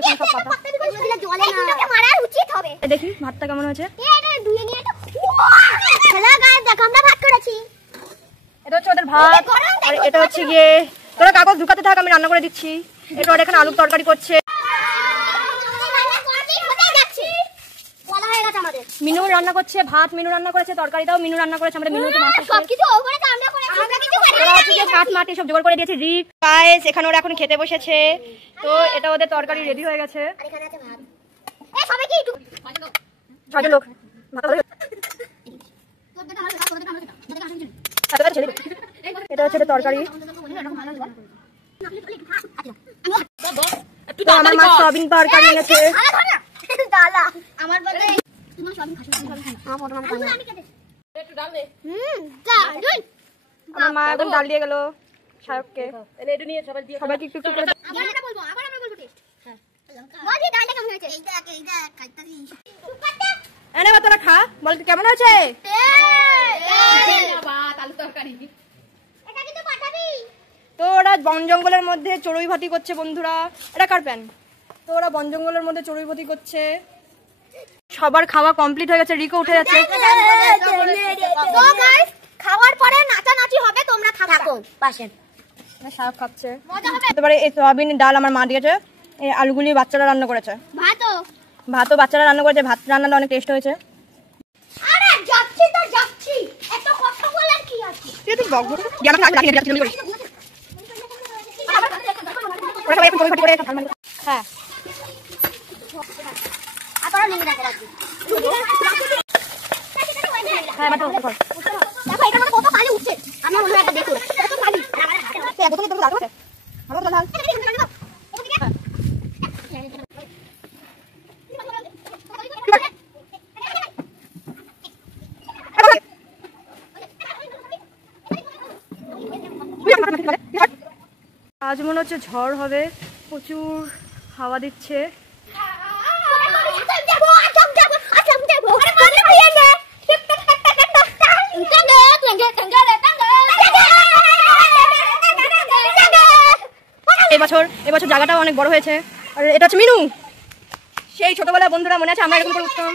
এখানে সব পাতা। দেখি ভাতটা কেমন হয়েছে। এটা হচ্ছে ওদের ভাত, আর এটা হচ্ছে গিয়ে তোরা কাগজ ঢুকাতে থাক, আমি রান্না করে দিচ্ছি। এটা ওরা এখানে আলুর তরকারি করছে। মিনু রান্না করছে ভাত, মিনু রান্না করেছে তরকারিটাও মিনু রান্না করেছে। আমাদের মিনু সবকিছু কাঠ মাটি সব জোগাড় করে দিয়েছে রিক। গাইস এখানে ওরা এখন খেতে বসেছে। তো এটা ওদের তরকারি রেডি হয়ে গেছে। লোক এটা হচ্ছে তরকারি। আমার মা সয়াবিন তরকারি এনেছে। আমার মা এখন ডাল দিয়ে গেল সায়ককে। সবাইকে একটু একটু করে এনে তোরা খা, বল কেমন হয়েছে। তো ওরা বন জঙ্গলের মধ্যে চড়ুই ভাতি করছে বন্ধুরা। এটা কার প্যান। তো ওরা বন জঙ্গলের মধ্যে চড়ুই ভাতি করছে। সবার খাওয়া কমপ্লিট হয়ে গেছে, রিকো উঠে যাচ্ছে। খাওয়ার পরে নাচানাচি হবে, তোমরা থাকো পাশে। শাক খাচ্ছে। এবারে এই সয়াবিন ডাল আমার মা দিয়েছে। এই আলুগুলি বাচ্চারা রান্না করেছে। ভাতও বাচ্চারা রান্না করেছে। ভাত রান্নাটা অনেক টেস্ট হয়েছে। আরে যাচ্ছি তো যাচ্ছি, এত কথা বলার কি আছে। তুই তো বক বক জ্ঞান থাক রাখি দিচ্ছি তুমি করিস। ওরা এখন চড়ুই ভাতি করে হ্যাঁ আপনারা নিয়ে রাখো রাখি। হ্যাঁ বাটা কর। দেখো এটা কত পানি উঠছে। আমার মনে হয় এটা দেখো কত পানি। আর আমার হাতে সে বোতলে তো লাগবে। ভালো তো ঢাল। আজ মনে হচ্ছে ঝড় হবে, প্রচুর হাওয়া দিচ্ছে। এবছর জায়গাটাও অনেক বড় হয়েছে। আর এটা হচ্ছে মিনু। সেই ছোটবেলায় বন্ধুরা মনে আছে আমরা এরকম করে উঠতাম।